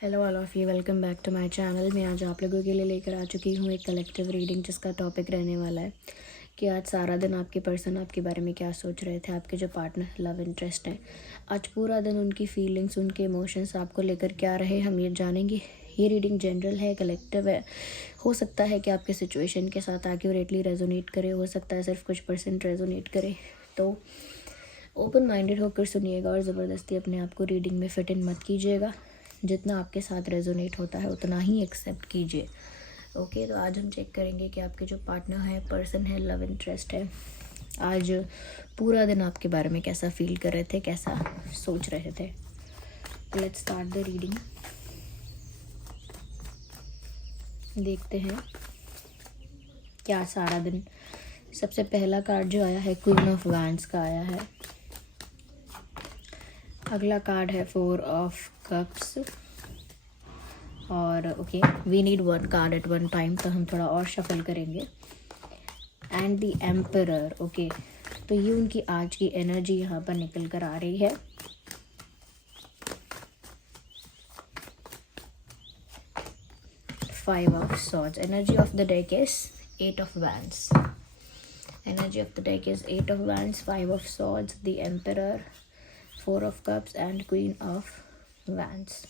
Hello all of you, welcome back to my channel. मैं आज आप लोगों के लिए लेकर आ चुकी हूँ एक कलेक्टिव रीडिंग, जिसका टॉपिक रहने वाला है कि आज सारा दिन आपके पर्सन आपके बारे में क्या सोच रहे थे। आपके जो पार्टनर लव इंटरेस्ट हैं, आज पूरा दिन उनकी फीलिंग्स, उनके इमोशंस आपको लेकर क्या रहे, हम ये जानेंगे। ये रीडिंग जनरल है, कलेक्टिव है। हो सकता है कि आपके सिचुएशन के साथ एक्यूरेटली रेजोनेट करे, हो सकता है सिर्फ कुछ परसेंट रेजोनेट करे। तो ओपन माइंडेड होकर सुनिएगा और ज़बरदस्ती अपने आप को रीडिंग में फिट इन मत कीजिएगा। जितना आपके साथ रेजोनेट होता है उतना ही एक्सेप्ट कीजिए। ओके, तो आज हम चेक करेंगे कि आपके जो पार्टनर है, पर्सन है, लव इंटरेस्ट है, आज पूरा दिन आपके बारे में कैसा फील कर रहे थे, कैसा सोच रहे थे। Let's start the reading. देखते हैं क्या सारा दिन। सबसे पहला कार्ड जो आया है, क्वीन ऑफ वैंड्स का आया है। अगला कार्ड है फोर ऑफ कप्स। और okay, we need one card at one time, तो हम थोड़ा और शफल करेंगे। And the emperor. ओके, तो ये उनकी आज की एनर्जी यहाँ पर निकल कर आ रही है। Five of swords. Energy of the deck is eight of wands. Energy of the deck is eight of wands, five of swords, the emperor, four of cups and queen of wands.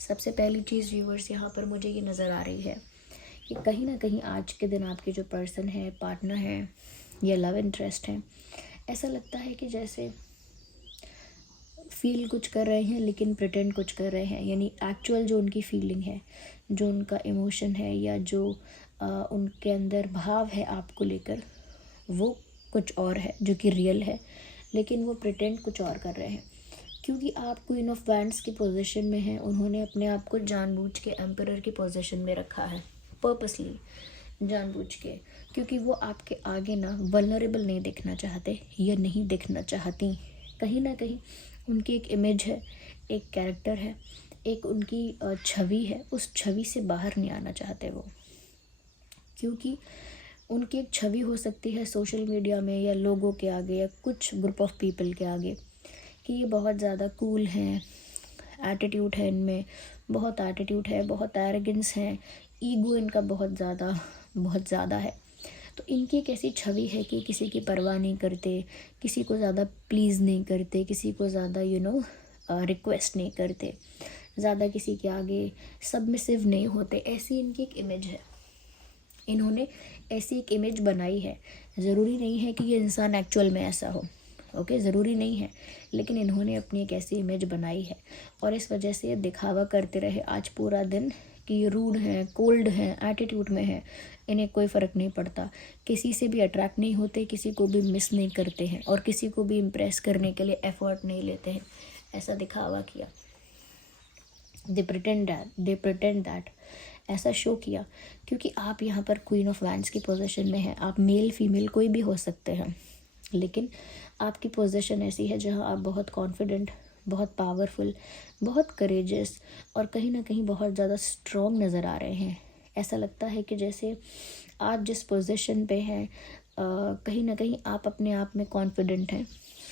सबसे पहली चीज़ viewers, यहाँ पर मुझे ये नज़र आ रही है कि कहीं ना कहीं आज के दिन आपके जो पर्सन है, पार्टनर है या लव इंटरेस्ट है, ऐसा लगता है कि जैसे फील कुछ कर रहे हैं लेकिन प्रिटेंड कुछ कर रहे हैं। यानी एक्चुअल जो उनकी फीलिंग है, जो उनका इमोशन है या जो उनके अंदर भाव है आपको लेकर, वो कुछ और है जो कि रियल है, लेकिन वो प्रिटेंड कुछ और कर रहे हैं। क्योंकि आप क्वीन ऑफ वैंड्स की पोजीशन में हैं, उन्होंने अपने आप को जानबूझ के एम्परर की पोजीशन में रखा है, पर्पसली, जानबूझ के, क्योंकि वो आपके आगे ना वल्नरेबल नहीं दिखना चाहते या नहीं दिखना चाहती। कहीं ना कहीं उनकी एक इमेज है, एक कैरेक्टर है, एक उनकी छवि है, उस छवि से बाहर नहीं आना चाहते वो। क्योंकि उनकी एक छवि हो सकती है सोशल मीडिया में या लोगों के आगे या कुछ ग्रुप ऑफ पीपल के आगे कि ये बहुत ज़्यादा कूल हैं, एटीट्यूड है इनमें, बहुत एटीट्यूड है, बहुत एरोगेंस है, ईगो इनका बहुत ज़्यादा है। तो इनकी एक ऐसी छवि है कि किसी की परवाह नहीं करते, किसी को ज़्यादा प्लीज़ नहीं करते, किसी को ज़्यादा रिक्वेस्ट नहीं करते, ज़्यादा किसी के आगे सबमिसिव नहीं होते। ऐसी इनकी एक इमेज है, इन्होंने ऐसी एक इमेज बनाई है। ज़रूरी नहीं है कि ये इंसान एक्चुअल में ऐसा हो, ओके, ज़रूरी नहीं है, लेकिन इन्होंने अपनी एक ऐसी इमेज बनाई है और इस वजह से ये दिखावा करते रहे आज पूरा दिन कि ये रूड हैं, कोल्ड हैं, एटीट्यूड में हैं, इन्हें कोई फ़र्क नहीं पड़ता, किसी से भी अट्रैक्ट नहीं होते, किसी को भी मिस नहीं करते हैं और किसी को भी इम्प्रेस करने के लिए एफर्ट नहीं लेते हैं। ऐसा दिखावा किया, दे प्रिटेंड दैट, ऐसा शो किया। क्योंकि आप यहाँ पर क्वीन ऑफ वैंड्स की पोजीशन में हैं, आप मेल फीमेल कोई भी हो सकते हैं, लेकिन आपकी पोजीशन ऐसी है जहाँ आप बहुत कॉन्फिडेंट, बहुत पावरफुल, बहुत करेजियस और कहीं ना कहीं बहुत ज़्यादा स्ट्रॉन्ग नज़र आ रहे हैं। ऐसा लगता है कि जैसे आप जिस पोजीशन पे हैं, कहीं ना कहीं आप अपने आप में कॉन्फिडेंट हैं,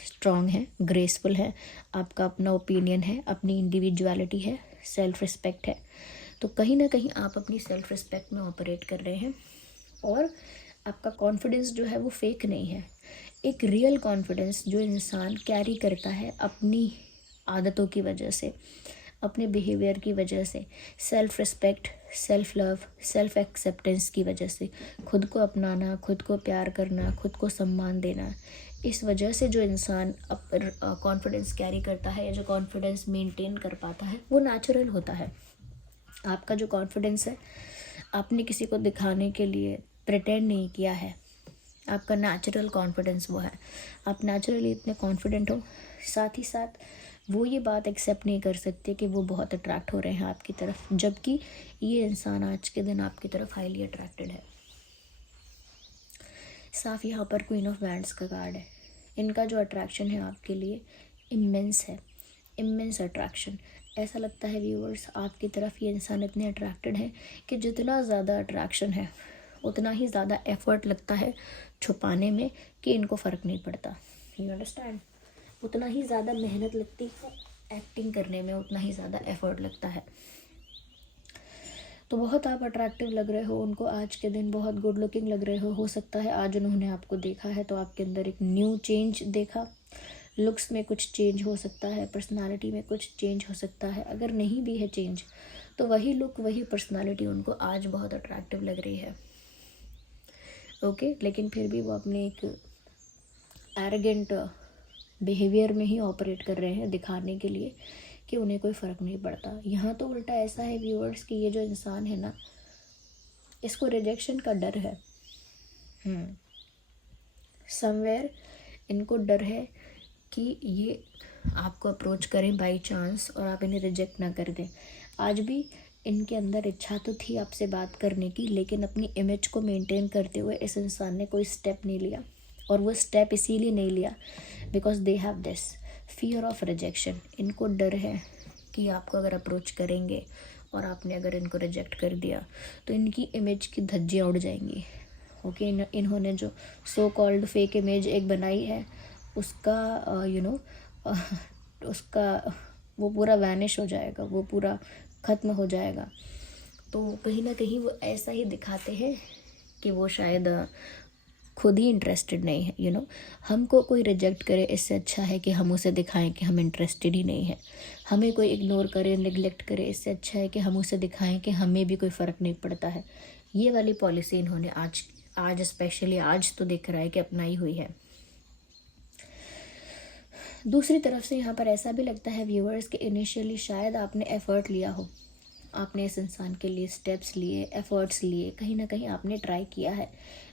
स्ट्रॉन्ग हैं, ग्रेसफुल हैं, आपका अपना ओपिनियन है, अपनी इंडिविजुअलिटी है, सेल्फ रिस्पेक्ट है। तो कहीं ना कहीं आप अपनी सेल्फ रिस्पेक्ट में ऑपरेट कर रहे हैं और आपका कॉन्फिडेंस जो है वो फेक नहीं है, एक रियल कॉन्फिडेंस जो इंसान कैरी करता है अपनी आदतों की वजह से, अपने बिहेवियर की वजह से, self respect, self love, self acceptance की वजह से, खुद को अपनाना, खुद को प्यार करना, खुद को सम्मान देना। इस वजह से जो इंसान कॉन्फिडेंस कैरी करता है या जो कॉन्फिडेंस मेंटेन कर पाता है, वो नेचुरल होता है। आपका जो कॉन्फिडेंस है, आपने किसी को दिखाने के लिए प्रिटेंड नहीं किया है, आपका नेचुरल कॉन्फिडेंस वो है। आप नेचुरली इतने कॉन्फिडेंट हो, साथ ही साथ वो ये बात एक्सेप्ट नहीं कर सकते कि वो बहुत अट्रैक्ट हो रहे हैं आपकी तरफ, जबकि ये इंसान आज के दिन आपकी तरफ हाईली अट्रैक्टेड है। साफ यहाँ पर क्वीन ऑफ वैंड्स का कार्ड है। इनका जो अट्रैक्शन है आपके लिए इमेंस है, इमेंस अट्रैक्शन। ऐसा लगता है व्यूअर्स, आपकी तरफ ये इंसान इतने अट्रैक्टेड हैं कि जितना ज़्यादा अट्रैक्शन है उतना ही ज़्यादा एफर्ट लगता है छुपाने में कि इनको फ़र्क नहीं पड़ता। You understand? उतना ही ज़्यादा मेहनत लगती है एक्टिंग करने में उतना ही ज़्यादा एफर्ट लगता है। तो बहुत आप अट्रैक्टिव लग रहे हो उनको आज के दिन, बहुत गुड लुकिंग लग रहे हो सकता है आज उन्होंने आपको देखा है तो आपके अंदर एक न्यू चेंज देखा, लुक्स में कुछ चेंज हो सकता है, पर्सनालिटी में कुछ चेंज हो सकता है। अगर नहीं भी है चेंज तो वही लुक वही पर्सनालिटी उनको आज बहुत अट्रैक्टिव लग रही है। ओके, लेकिन फिर भी वो अपने एक एरोगेंट बिहेवियर में ही ऑपरेट कर रहे हैं, दिखाने के लिए कि उन्हें कोई फ़र्क नहीं पड़ता। यहाँ तो उल्टा ऐसा है व्यूअर्स कि ये जो इंसान है ना, इसको रिजेक्शन का डर है। समवेयर इनको डर है कि ये आपको अप्रोच करें बाय चांस और आप इन्हें रिजेक्ट ना कर दें। आज भी इनके अंदर इच्छा तो थी आपसे बात करने की, लेकिन अपनी इमेज को मेंटेन करते हुए इस इंसान ने कोई स्टेप नहीं लिया। और वो स्टेप इसीलिए नहीं लिया because they have this fear of rejection. इनको डर है कि आपको अगर अप्रोच करेंगे और आपने अगर इनको रिजेक्ट कर दिया तो इनकी इमेज की धज्जियाँ उड़ जाएंगी। ओके, इन्होंने जो सो कॉल्ड फेक इमेज एक बनाई है उसका उसका वो पूरा वैनिश हो जाएगा, वो पूरा ख़त्म हो जाएगा। तो कहीं ना कहीं वो ऐसा ही दिखाते हैं कि वो शायद खुद ही इंटरेस्टेड नहीं है। हमको कोई रिजेक्ट करे इससे अच्छा है कि हम उसे दिखाएं कि हम इंटरेस्टेड ही नहीं है। हमें कोई इग्नोर करे, निगलेक्ट करे, इससे अच्छा है कि हम उसे दिखाएं कि हमें भी कोई फ़र्क नहीं पड़ता है। ये वाली पॉलिसी इन्होंने आज स्पेशली आज तो दिख रहा है कि अपनाई हुई है। दूसरी तरफ से यहाँ पर ऐसा भी लगता है व्यूअर्स कि इनिशियली शायद आपने एफ़र्ट लिया हो, आपने इस इंसान के लिए स्टेप्स लिए, एफ़र्ट्स लिए, कहीं ना कहीं आपने ट्राई किया है,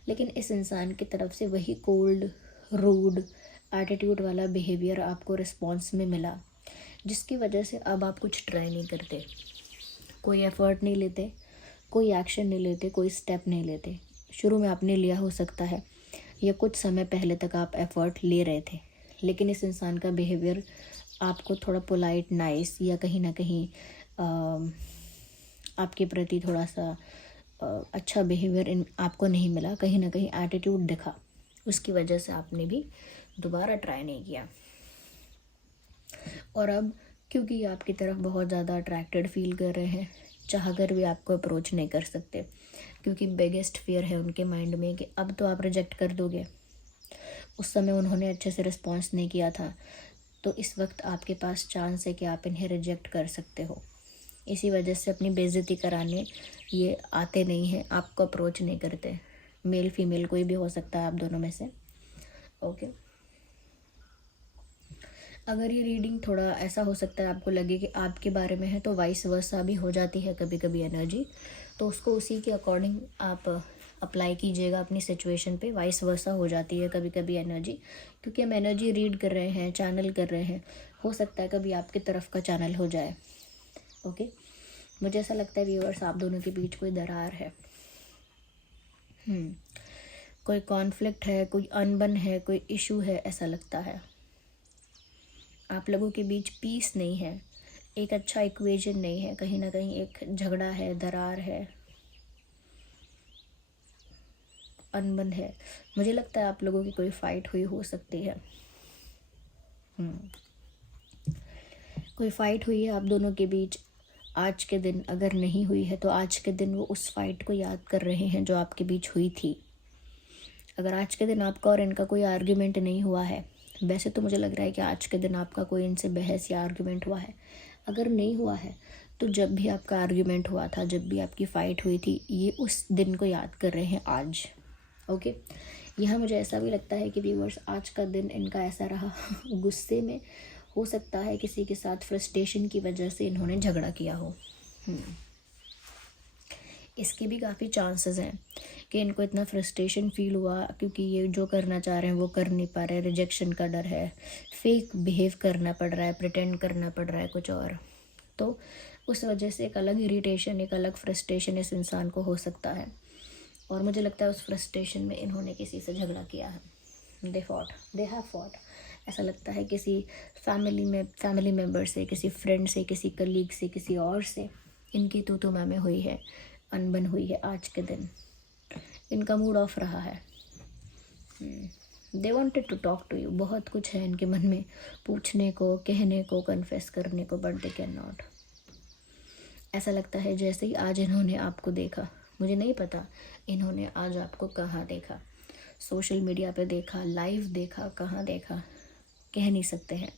लेकिन इस इंसान की तरफ से वही कोल्ड, रूड, एटीट्यूड वाला बिहेवियर आपको रिस्पॉन्स में मिला, जिसकी वजह से अब आप कुछ ट्राई नहीं करते, कोई एफ़र्ट नहीं लेते, कोई एक्शन नहीं लेते, कोई स्टेप नहीं लेते। शुरू में आपने लिया हो सकता है या कुछ समय पहले तक आप एफ़र्ट ले रहे थे, लेकिन इस इंसान का बिहेवियर आपको थोड़ा पोलाइट, नाइस या कहीं ना कहीं आपके प्रति थोड़ा सा अच्छा बिहेवियर आपको नहीं मिला, कहीं ना कहीं एटीट्यूड दिखा, उसकी वजह से आपने भी दोबारा ट्राई नहीं किया। और अब क्योंकि आपकी तरफ बहुत ज़्यादा अट्रैक्टेड फील कर रहे हैं, चाहकर भी आपको अप्रोच नहीं कर सकते, क्योंकि बिगेस्ट फियर है उनके माइंड में कि अब तो आप रिजेक्ट कर दोगे। उस समय उन्होंने अच्छे से रिस्पॉन्स नहीं किया था, तो इस वक्त आपके पास चांस है कि आप इन्हें रिजेक्ट कर सकते हो। इसी वजह से अपनी बेइज्जती कराने ये आते नहीं हैं, आपको अप्रोच नहीं करते। मेल फीमेल कोई भी हो सकता है आप दोनों में से। ओके, अगर ये रीडिंग थोड़ा ऐसा हो सकता है आपको लगे कि आपके बारे में है, तो वाइस वर्सा भी हो जाती है कभी कभी एनर्जी, तो उसको उसी के अकॉर्डिंग आप अप्लाई कीजिएगा अपनी सिचुएशन पे। वाइस वर्सा हो जाती है कभी कभी एनर्जी, क्योंकि हम एनर्जी रीड कर रहे हैं, चैनल कर रहे हैं, हो सकता है कभी आपकी तरफ का चैनल हो जाए। ओके, मुझे ऐसा लगता है व्यूअर्स आप दोनों के बीच कोई दरार है, कोई कॉन्फ्लिक्ट है, कोई अनबन है, कोई इशू है, ऐसा लगता है। आप लोगों के बीच पीस नहीं है, एक अच्छा इक्वेशन नहीं है, कहीं ना कहीं एक झगड़ा है, दरार है, अनबन है। मुझे लगता है आप लोगों की कोई फाइट हुई हो सकती है, कोई फाइट हुई है आप दोनों के बीच आज के दिन। अगर नहीं हुई है तो आज के दिन वो उस फाइट को याद कर रहे हैं जो आपके बीच हुई थी। अगर आज के दिन आपका और इनका कोई आर्ग्यूमेंट नहीं हुआ है, वैसे तो मुझे लग रहा है कि आज के दिन आपका कोई इनसे बहस या आर्ग्यूमेंट हुआ है। अगर नहीं हुआ है तो जब भी आपका आर्ग्यूमेंट हुआ था, जब भी आपकी फ़ाइट हुई थी, ये उस दिन को याद कर रहे हैं आज। ओके, यहाँ मुझे ऐसा भी लगता है कि व्यूअर्स आज का दिन इनका ऐसा रहा गुस्से में, हो सकता है किसी के साथ फ्रस्ट्रेशन की वजह से इन्होंने झगड़ा किया हो। इसके भी काफ़ी चांसेस हैं कि इनको इतना फ्रस्ट्रेशन फील हुआ क्योंकि ये जो करना चाह रहे हैं वो कर नहीं पा रहे, रिजेक्शन का डर है, फेक बिहेव करना पड़ रहा है, प्रिटेंड करना पड़ रहा है कुछ और, तो उस वजह से एक अलग इरिटेशन, एक अलग फ्रस्ट्रेशन इस इंसान को हो सकता है। और मुझे लगता है उस फ्रस्ट्रेशन में इन्होंने किसी से झगड़ा किया है, दे हैव फॉट। ऐसा लगता है किसी फैमिली मेम्बर से, किसी फ्रेंड से, किसी कलीग से, किसी और से इनकी तू मैं हुई है, अनबन हुई है। आज के दिन इनका मूड ऑफ रहा है, they wanted to talk to you, बहुत कुछ है इनके मन में पूछने को, कहने को, कन्फेस करने को, बट दे कैन नॉट। ऐसा लगता है जैसे ही आज इन्होंने आपको देखा, मुझे नहीं पता इन्होंने आज आपको कहाँ देखा, सोशल मीडिया पे देखा, लाइव देखा, कहाँ देखा, कह नहीं सकते हैं,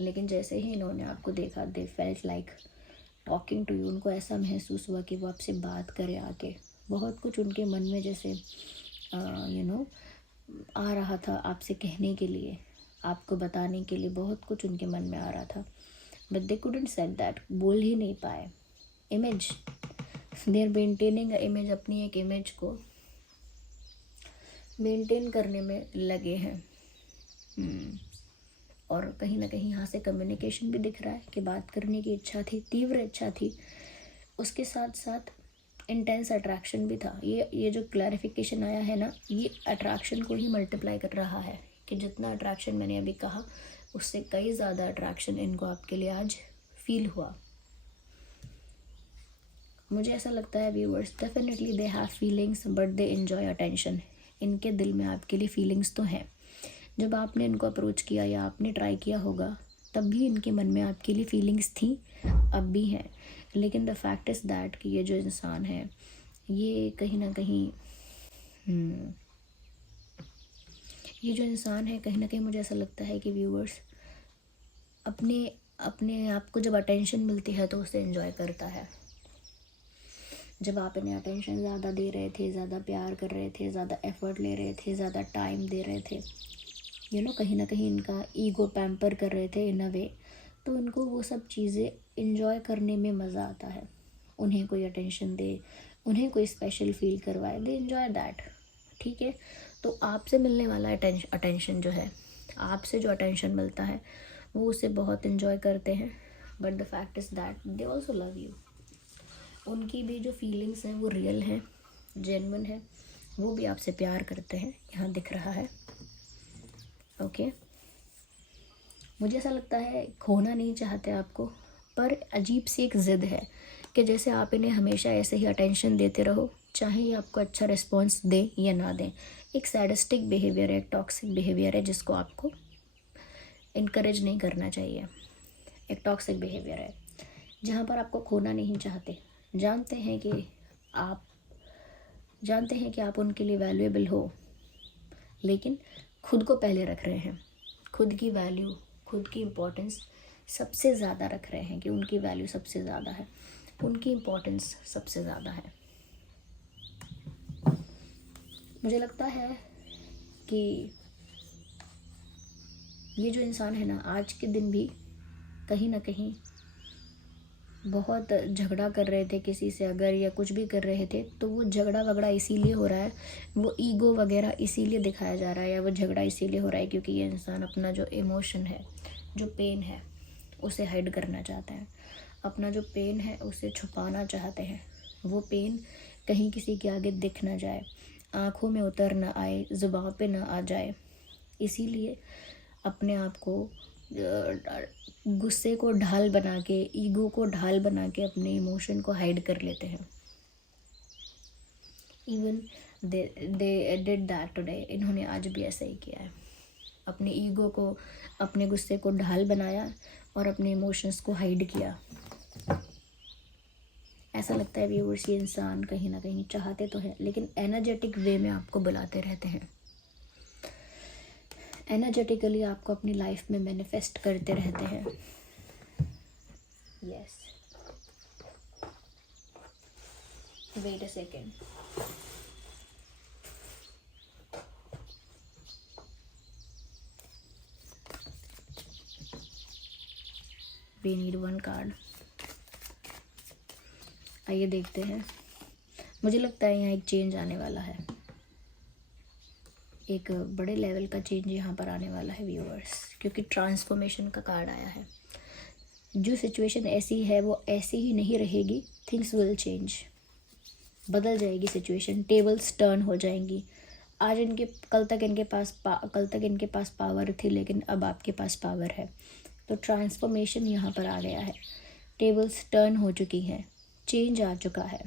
लेकिन जैसे ही इन्होंने आपको देखा they felt like talking to you. उनको ऐसा महसूस हुआ कि वो आपसे बात करे आके। बहुत कुछ उनके मन में जैसे आ रहा था आपसे कहने के लिए, आपको बताने के लिए, बहुत कुछ उनके मन में आ रहा था, but they couldn't said that, बोल ही नहीं पाए। Image, they are maintaining image, अपनी एक इमेज को मेंटेन करने में लगे हैं। और कहीं ना कहीं यहाँ से कम्युनिकेशन भी दिख रहा है कि बात करने की इच्छा थी, तीव्र इच्छा थी, उसके साथ साथ इंटेंस अट्रैक्शन भी था। ये जो क्लैरिफिकेशन आया है ना, ये अट्रैक्शन को ही मल्टीप्लाई कर रहा है कि जितना अट्रैक्शन मैंने अभी कहा उससे कई ज़्यादा अट्रैक्शन इनको आपके लिए आज फील हुआ। मुझे ऐसा लगता है viewers, definitely they have feelings but they enjoy attention. इनके दिल में आपके लिए फीलिंग्स तो हैं। जब आपने इनको अप्रोच किया या आपने ट्राई किया होगा तब भी इनके मन में आपके लिए फीलिंग्स थी, अब भी हैं, लेकिन द फैक्ट इज़ दैट कि ये जो इंसान है ये कहीं ना कहीं ये जो इंसान है कहीं ना कहीं मुझे ऐसा लगता है कि व्यूअर्स अपने अपने आप को जब अटेंशन मिलती है तो उसे एंजॉय करता है। जब आप इन्हें अटेंशन ज़्यादा दे रहे थे, ज़्यादा प्यार कर रहे थे, ज़्यादा एफर्ट ले रहे थे, ज़्यादा टाइम दे रहे थे, कहीं ना कहीं इनका ईगो पैम्पर कर रहे थे इन अ वे, तो उनको वो सब चीज़ें इंजॉय करने में मज़ा आता है। उन्हें कोई अटेंशन दे, उन्हें कोई स्पेशल फील करवाए, दे एंजॉय दैट। ठीक है, तो आपसे मिलने वाला अटेंशन जो है, आपसे जो अटेंशन मिलता है वो उसे बहुत इन्जॉय करते हैं, but the fact is that they also love you. उनकी भी जो फीलिंग्स हैं वो रियल हैं, जेन्युइन है, वो भी आपसे प्यार करते हैं, यहाँ दिख रहा है। ओके, मुझे ऐसा लगता है खोना नहीं चाहते आपको, पर अजीब सी एक ज़िद है कि जैसे आप इन्हें हमेशा ऐसे ही अटेंशन देते रहो, चाहे ये आपको अच्छा रिस्पॉन्स दें या ना दें। एक सैडिस्टिक बिहेवियर है, एक टॉक्सिक बिहेवियर है जिसको आपको इनकरेज नहीं करना चाहिए। एक टॉक्सिक बिहेवियर है जहाँ पर आपको खोना नहीं चाहते, जानते हैं कि आप उनके लिए वैल्यूएबल हो, लेकिन खुद को पहले रख रहे हैं, खुद की वैल्यू, खुद की इम्पोर्टेंस सबसे ज़्यादा रख रहे हैं कि उनकी वैल्यू सबसे ज़्यादा है, उनकी इम्पोर्टेंस सबसे ज़्यादा है। मुझे लगता है कि ये जो इंसान है ना, आज के दिन भी कहीं ना कहीं बहुत झगड़ा कर रहे थे किसी से अगर, या कुछ भी कर रहे थे, तो वो झगड़ा वगड़ा इसीलिए हो रहा है, वो ईगो वगैरह इसीलिए दिखाया जा रहा है, या वो झगड़ा इसीलिए हो रहा है क्योंकि ये इंसान अपना जो इमोशन है, जो पेन है, उसे हाइड करना चाहते हैं। अपना जो पेन है उसे छुपाना चाहते हैं। वो पेन कहीं किसी के आगे दिख ना जाए, आँखों में उतर ना आए, ज़ुबान पे ना आ जाए, इसीलिए अपने आप को गुस्से को ढाल बना के, ईगो को ढाल बना के अपने इमोशन को हाइड कर लेते हैं। Even they did that today, इन्होंने आज भी ऐसा ही किया है, अपने ईगो को, अपने गुस्से को ढाल बनाया और अपने इमोशंस को हाइड किया। ऐसा लगता है व्यूअर्स ये इंसान कहीं ना कहीं चाहते तो है, लेकिन एनर्जेटिक वे में आपको बुलाते रहते हैं, एनर्जेटिकली आपको अपनी लाइफ में मैनिफेस्ट करते रहते हैं। Yes, wait a second, we need one card. आइए देखते हैं। मुझे लगता है यहाँ एक चेंज आने वाला है, एक बड़े लेवल का चेंज यहाँ पर आने वाला है व्यूअर्स, क्योंकि ट्रांसफॉर्मेशन का कार्ड आया है। जो सिचुएशन ऐसी है वो ऐसी ही नहीं रहेगी, थिंग्स विल चेंज, बदल जाएगी सिचुएशन, टेबल्स टर्न हो जाएंगी। आज कल तक इनके पास पावर थी, लेकिन अब आपके पास पावर है, तो ट्रांसफॉर्मेशन यहाँ पर आ गया है, टेबल्स टर्न हो चुकी हैं, चेंज आ चुका है।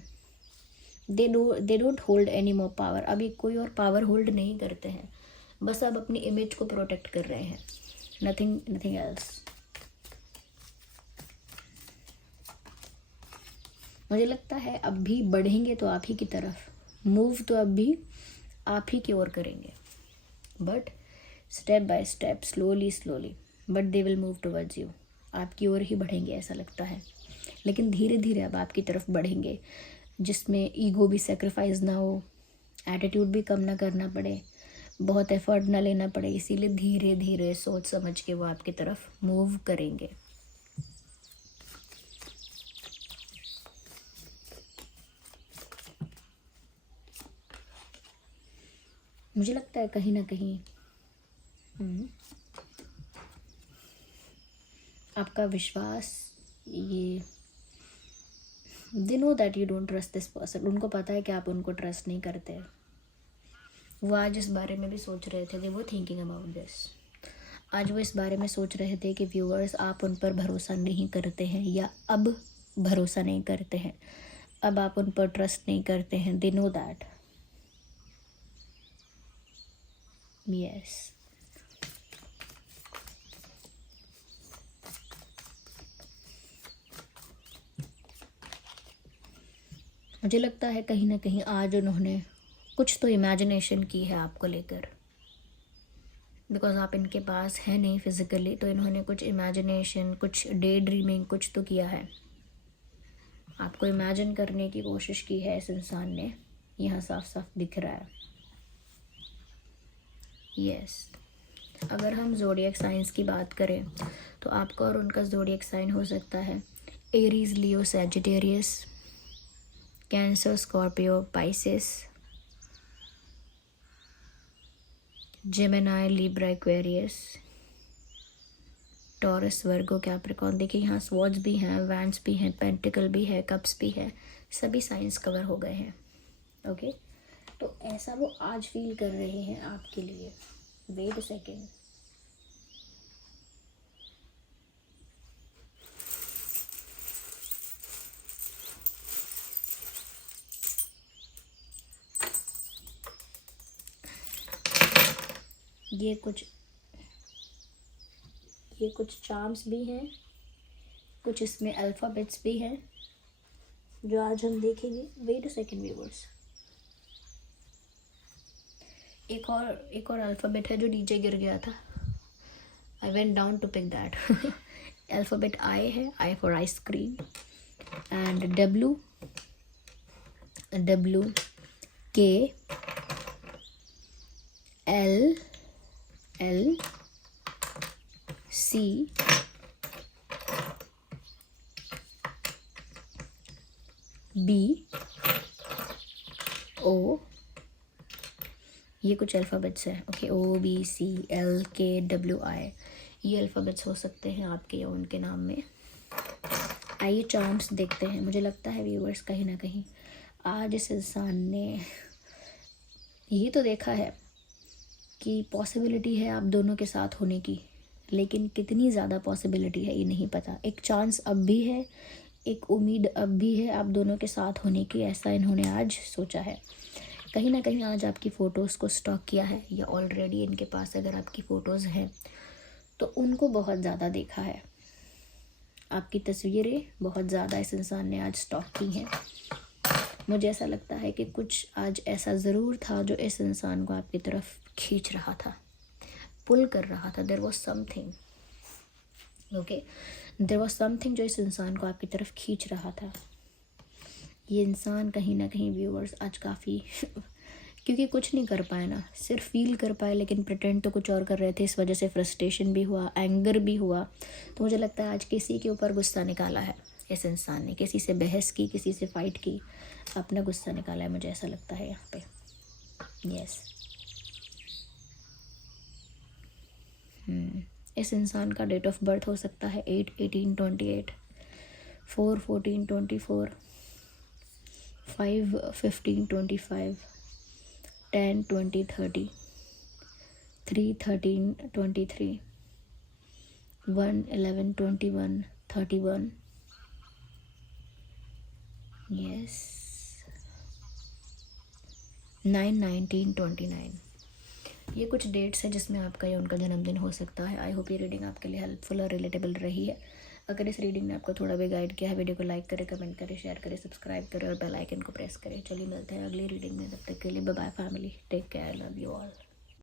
They don't hold any more power, अभी कोई और पावर होल्ड नहीं करते हैं, बस आप अपनी इमेज को प्रोटेक्ट कर रहे हैं, नथिंग एल्स। मुझे लगता है अब भी बढ़ेंगे तो आप ही की तरफ, मूव तो अब भी आप ही की ओर करेंगे, but step by step, slowly, but they will move towards you. आपकी ओर ही बढ़ेंगे ऐसा लगता है, लेकिन धीरे धीरे अब आपकी तरफ बढ़ेंगे, जिसमें ईगो भी सेक्रीफाइस ना हो, एटीट्यूड भी कम ना करना पड़े, बहुत एफर्ट ना लेना पड़े, इसीलिए धीरे धीरे सोच समझ के वो आपकी तरफ मूव करेंगे। मुझे लगता है कहीं ना कहीं आपका विश्वास, ये they know that you don't trust this person, उनको पता है कि आप उनको ट्रस्ट नहीं करते। वो आज इस बारे में भी सोच रहे थे, वो थिंकिंग अबाउट दिस, आज वो इस बारे में सोच रहे थे कि व्यूअर्स आप उन पर भरोसा नहीं करते हैं, या अब भरोसा नहीं करते हैं, अब आप उन पर ट्रस्ट नहीं करते हैं। They know that, yes. मुझे लगता है कहीं ना कहीं आज उन्होंने कुछ तो इमेजिनेशन की है आपको लेकर, बिकॉज आप इनके पास है नहीं फिजिकली, तो इन्होंने कुछ इमेजिनेशन, कुछ डे ड्रीमिंग कुछ तो किया है, आपको इमेजिन करने की कोशिश की है इस इंसान ने, यहाँ साफ साफ दिख रहा है। यस अगर हम ज़ोडिएक साइंस की बात करें तो आपका और उनका ज़ोडिएक साइन हो सकता है Aries, Leo, Sagittarius, Cancer, Scorpio, Pisces, Gemini, Libra, Aquarius, Taurus, Virgo, Capricorn. देखिए यहाँ स्वॉर्ड्स भी हैं, वैंड्स भी हैं, पेंटिकल भी है, कप्स भी है, सभी साइंस कवर हो गए हैं। ओके तो ऐसा वो आज फील कर रहे हैं आपके लिए। वेट अ सेकेंड, ये कुछ चार्म्स भी हैं, कुछ इसमें अल्फ़ाबेट्स भी हैं जो आज हम देखेंगे। वेट अ सेकेंड व्यूअर्स, एक और अल्फ़ाबेट है जो नीचे गिर गया था, I went down to pick that. Alphabet I है, I for ice cream, and W, K, L, C, B, O, ये कुछ अल्फ़ाबेट्स हैं। Okay, O, B, C, L, K, W, I, ये अल्फ़ाबेट्स हो सकते हैं आपके या उनके नाम में। आइए चार्म्स देखते हैं। मुझे लगता है व्यूअर्स कहीं ना कहीं आज इस इंसान ने ये तो देखा है कि पॉसिबिलिटी है आप दोनों के साथ होने की, लेकिन कितनी ज़्यादा पॉसिबिलिटी है ये नहीं पता। एक चांस अब भी है, एक उम्मीद अब भी है आप दोनों के साथ होने की, ऐसा इन्होंने आज सोचा है। कहीं ना कहीं आज आपकी फ़ोटोज़ को स्टॉक किया है, या ऑलरेडी इनके पास अगर आपकी फ़ोटोज़ हैं तो उनको बहुत ज़्यादा देखा है, आपकी तस्वीरें बहुत ज़्यादा इस इंसान ने आज स्टॉक की हैं। मुझे ऐसा लगता है कि कुछ आज ऐसा ज़रूर था जो इस इंसान को आपकी तरफ खींच रहा था, पुल कर रहा था। There was something, okay, there was something जो इस इंसान को आपकी तरफ खींच रहा था। ये इंसान कहीं ना कहीं व्यूअर्स आज काफ़ी क्योंकि कुछ नहीं कर पाए ना, सिर्फ फील कर पाए, लेकिन प्रिटेंड तो कुछ और कर रहे थे, इस वजह से फ्रस्ट्रेशन भी हुआ, एंगर भी हुआ। तो मुझे लगता है आज किसी के ऊपर गुस्सा निकाला है इस इंसान ने, किसी से बहस की, किसी से फाइट की, अपना गुस्सा निकाला है, मुझे ऐसा लगता है यहाँ पे। यस इस इंसान का डेट ऑफ बर्थ हो सकता है 8/18/28, 4/14/24, 5/15/25, 10/20/30, 3/13/23, 1/11/21/31, yes, 9/19/29। ये कुछ डेट्स हैं जिसमें आपका या उनका जन्मदिन हो सकता है। आई होप ये रीडिंग आपके लिए हेल्पफुल और रिलेटेबल रही है। अगर इस रीडिंग ने आपको थोड़ा भी गाइड किया है, वीडियो को लाइक करें, कमेंट करें, शेयर करें, सब्सक्राइब करें और बेल आइकन को प्रेस करें। चलिए मिलते हैं अगली रीडिंग में, तब तक के लिए bye bye family, take care, love you all.